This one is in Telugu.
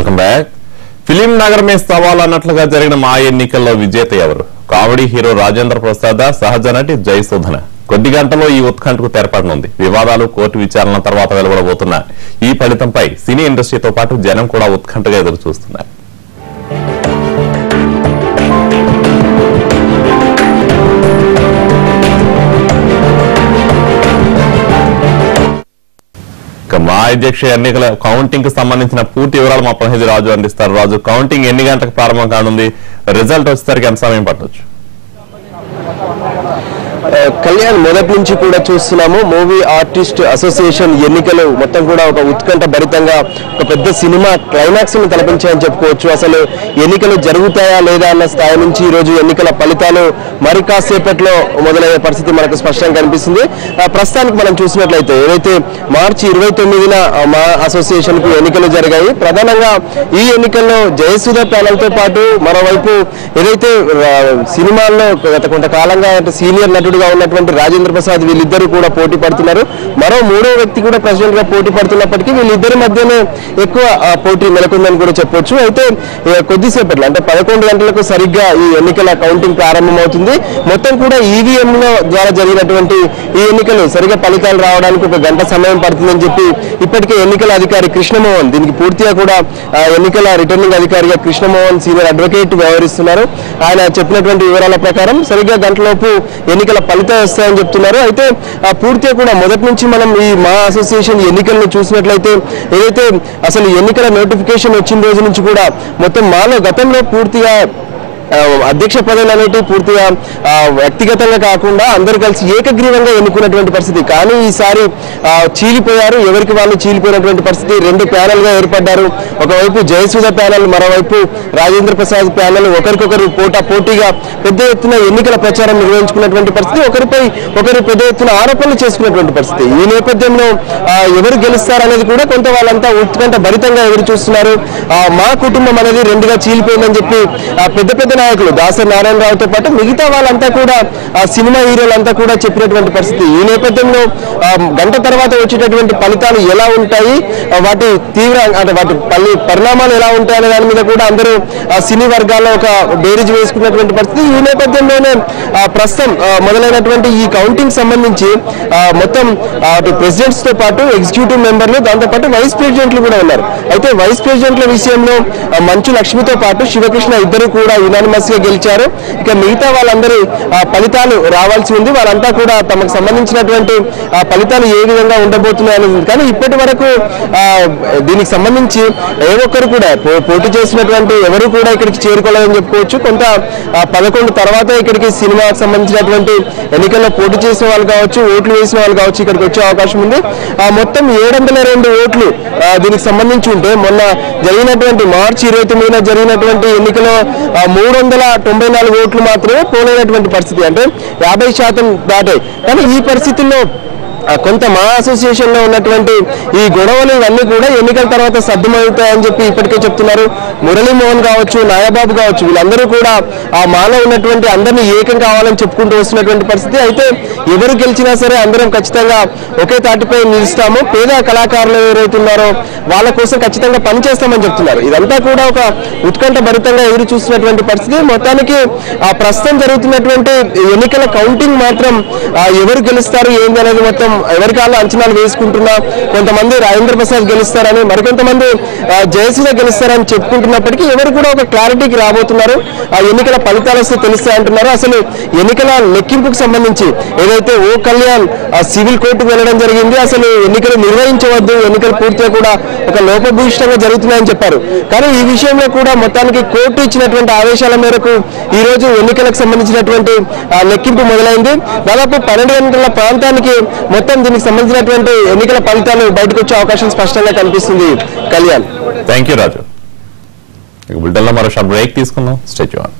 Welcome back. ఫిలిం నగర్ మే సవాల్ అన్నట్లుగా జరిగిన మా ఎన్నికల్లో విజేత ఎవరు? కామెడీ హీరో రాజేంద్ర ప్రసాద్, సహజ నటి జయసుధన. కొద్ది గంటల్లో ఈ ఉత్కంఠకు తెరపడనుంది. వివాదాలు, కోర్టు విచారణ తర్వాత వెలువడబోతున్న ఈ ఫలితంపై సినీ ఇండస్ట్రీతో పాటు జనం కూడా ఉత్కంఠగా ఎదురు చూస్తున్నారు. మా అధ్యక్ష ఎన్నికల కౌంటింగ్ కి సంబంధించిన పూర్తి వివరాలు మా ప్రతినిధి రాజు అందిస్తారు. రాజు, కౌంటింగ్ ఎన్ని గంటలకు ప్రారంభం కానుంది? రిజల్ట్ వచ్చేసరికి ఎంత సమయం పట్టొచ్చు? కళ్యాణ్, మొదటి నుంచి కూడా చూస్తున్నాము మూవీ ఆర్టిస్ట్ అసోసియేషన్ ఎన్నికలు మొత్తం కూడా ఒక ఉత్కంఠ భరితంగా ఒక పెద్ద సినిమా క్లైమాక్స్ ని తలపించాయని చెప్పుకోవచ్చు. అసలు ఎన్నికలు జరుగుతాయా లేదా అన్న స్థాయి నుంచి ఈ రోజు ఎన్నికల ఫలితాలు మరి కాసేపట్లో మొదలయ్యే పరిస్థితి మనకు స్పష్టంగా కనిపిస్తుంది. ప్రస్తుతానికి మనం చూసినట్లయితే ఏదైతే మార్చి 29న మా అసోసియేషన్ కు ఎన్నికలు జరిగాయి. ప్రధానంగా ఈ ఎన్నికల్లో జయసుధ ప్యానెల్ తో పాటు మరోవైపు ఏదైతే సినిమాల్లో గత కొంతకాలంగా సీనియర్ నటుడుగా ఉన్నటువంటి రాజేంద్ర ప్రసాద్, వీళ్ళిద్దరూ కూడా పోటీ పడుతున్నారు. మరో మూడో వ్యక్తి కూడా ప్రెసిడెంట్ గా పోటీ పడుతున్నప్పటికీ వీళ్ళిద్దరి మధ్యనే ఎక్కువ పోటీ నెలకొందని కూడా చెప్పొచ్చు. అయితే కొద్దిసేపట్లో అంటే 11 గంటలకు సరిగ్గా ఈ ఎన్నికల కౌంటింగ్ ప్రారంభమవుతుంది. మొత్తం కూడా ఈవీఎం ద్వారా జరిగినటువంటి ఈ ఎన్నికలు సరిగ్గా ఫలితాలు రావడానికి ఒక గంట సమయం పడుతుందని చెప్పి ఇప్పటికే ఎన్నికల అధికారి కృష్ణమోహన్, దీనికి పూర్తిగా కూడా ఎన్నికల రిటర్నింగ్ అధికారిగా కృష్ణమోహన్ సీనియర్ అడ్వకేట్ వ్యవహరిస్తున్నారు. ఆయన చెప్పినటువంటి వివరాల ప్రకారం సరిగ్గా గంటలోపు ఎన్నికల ఫలితాలు వస్తాయని చెప్తున్నారు. అయితే పూర్తిగా కూడా మొదటి నుంచి మనం ఈ మా అసోసియేషన్ ఎన్నికలను చూసినట్లయితే ఏదైతే అసలు ఎన్నికల నోటిఫికేషన్ వచ్చిన రోజు నుంచి కూడా మొత్తం మాలో గతంలో పూర్తిగా అధ్యక్ష పదవులు అనేవి పూర్తిగా వ్యక్తిగతంగా కాకుండా అందరూ కలిసి ఏకగ్రీవంగా ఎన్నుకున్నటువంటి పరిస్థితి. కానీ ఈసారి చీలిపోయారు, ఎవరికి వాళ్ళు చీలిపోయినటువంటి పరిస్థితి. 2 ప్యానెల్ గా ఏర్పడ్డారు. ఒకవైపు జయసుధ ప్యానెల్, మరోవైపు రాజేంద్ర ప్రసాద్ ప్యానెల్ ఒకరికొకరు పోటీగా పెద్ద ఎత్తున ఎన్నికల ప్రచారం నిర్వహించుకున్నటువంటి పరిస్థితి. ఒకరిపై ఒకరు పెద్ద ఎత్తున ఆరోపణలు చేసుకున్నటువంటి పరిస్థితి. ఈ నేపథ్యంలో ఎవరు గెలుస్తారనేది కూడా కొంత వాళ్ళంతా ఉత్కంఠ భరితంగా ఎదురు చూస్తున్నారు. మా కుటుంబం అనేది 2గా చీలిపోయిందని చెప్పి పెద్ద నాయకులు దాసరి నారాయణరావుతో పాటు మిగతా వాళ్ళంతా కూడా సినిమా హీరోలంతా కూడా చెప్పినటువంటి పరిస్థితి. ఈ నేపథ్యంలో గంట తర్వాత వచ్చేటటువంటి ఫలితాలు ఎలా ఉంటాయి, వాటి వాటి పరిణామాలు ఎలా ఉంటాయనే దాని మీద కూడా అందరూ సినీ వర్గాల్లో ఒక బేరీజ్ వేసుకున్నటువంటి పరిస్థితి. ఈ నేపథ్యంలోనే ప్రస్తుతం మొదలైనటువంటి ఈ కౌంటింగ్ సంబంధించి మొత్తం ప్రెసిడెంట్స్ తో పాటు ఎగ్జిక్యూటివ్ మెంబర్లు, దాంతోపాటు వైస్ ప్రెసిడెంట్లు కూడా ఉన్నారు. అయితే వైస్ ప్రెసిడెంట్ల విషయంలో మంచు లక్ష్మితో పాటు శివకృష్ణ ఇద్దరు కూడా యునానిమస్ గా గెలిచారు. ఇక మిగతా వాళ్ళందరి ఫలితాలు రావాల్సి ఉంది. వాళ్ళంతా కూడా తమకు సంబంధించినటువంటి ఫలితాలు ఏ విధంగా ఉండబోతున్నాయని, కానీ ఇప్పటి వరకు దీనికి సంబంధించి ఏ ఒక్కరు కూడా పోటీ చేసినటువంటి ఎవరు కూడా ఇక్కడికి చేరుకోలేదని చెప్పుకోవచ్చు. కొంత 11 తర్వాత ఇక్కడికి సినిమాకి సంబంధించినటువంటి ఎన్నికల్లో పోటీ చేసిన వాళ్ళు కావచ్చు, ఓట్లు వేసిన వాళ్ళు కావచ్చు, ఇక్కడికి వచ్చే అవకాశం ఉంది. మొత్తం 702 ఓట్లు దీనికి సంబంధించి ఉంటే మొన్న జరిగినటువంటి మార్చి 29న జరిగినటువంటి ఎన్నికలో 394 ఓట్లు మాత్రమే పోలేనటువంటి పరిస్థితి, అంటే 50% దాటాయి. కానీ ఈ పరిస్థితుల్లో కొంత మా అసోసియేషన్ లో ఉన్నటువంటి ఈ గొడవలు ఇవన్నీ కూడా ఎన్నికల తర్వాత సర్దుమవుతాయని చెప్పి ఇప్పటికే చెప్తున్నారు. మురళీమోహన్ కావచ్చు, నాయబాబు కావచ్చు, వీళ్ళందరూ కూడా మాలో ఉన్నటువంటి అందరినీ ఏకం కావాలని చెప్పుకుంటూ వస్తున్నటువంటి పరిస్థితి. అయితే ఎవరు గెలిచినా సరే అందరం ఖచ్చితంగా ఒకే తాటిపై నిలుస్తాము, పేద కళాకారులు ఎవరైతున్నారో వాళ్ళ కోసం ఖచ్చితంగా పనిచేస్తామని చెప్తున్నారు. ఇదంతా కూడా ఒక ఉత్కంఠ భరితంగా ఎదురు చూస్తున్నటువంటి పరిస్థితి. మొత్తానికి ప్రస్తుతం జరుగుతున్నటువంటి ఎన్నికల కౌంటింగ్ మాత్రం ఎవరు గెలుస్తారు ఏంది అనేది మొత్తం ఎవరి కాళ్ళు అంచనాలు వేసుకుంటున్నా. కొంతమంది రాజేంద్ర ప్రసాద్ గెలుస్తారని, మరికొంతమంది జయసుధ గెలుస్తారని చెప్పుకుంటున్నప్పటికీ ఎవరు కూడా ఒక క్లారిటీకి రాబోతున్నారు. ఎన్నికల ఫలితాలు వస్తే తెలుస్తాయంటున్నారు. అసలు ఎన్నికల లెక్కింపుకు సంబంధించి ఏదైతే ఓ కళ్యాణ్ సివిల్ కోర్టుకు వెళ్ళడం జరిగింది, అసలు ఎన్నికలు నిర్వహించవద్దు, ఎన్నికలు పూర్తిగా కూడా ఒక లోపభూయిష్టంగా జరుగుతున్నాయని చెప్పారు. కానీ ఈ విషయంలో కూడా మొత్తానికి కోర్టు ఇచ్చినటువంటి ఆదేశాల మేరకు ఈ రోజు ఎన్నికలకు సంబంధించినటువంటి లెక్కింపు మొదలైంది. దాదాపు 12 గంటల ప్రాంతానికి మొత్తం దీనికి సంబంధించినటువంటి ఎన్నికల ఫలితాలు బయటకు వచ్చే అవకాశం స్పష్టంగా కనిపిస్తుంది. కళ్యాణ్, థ్యాంక్ యూ రాజు. బులెటిన్లో మరో షార్ట్ బ్రేక్ తీసుకుందాం. Stay tuned.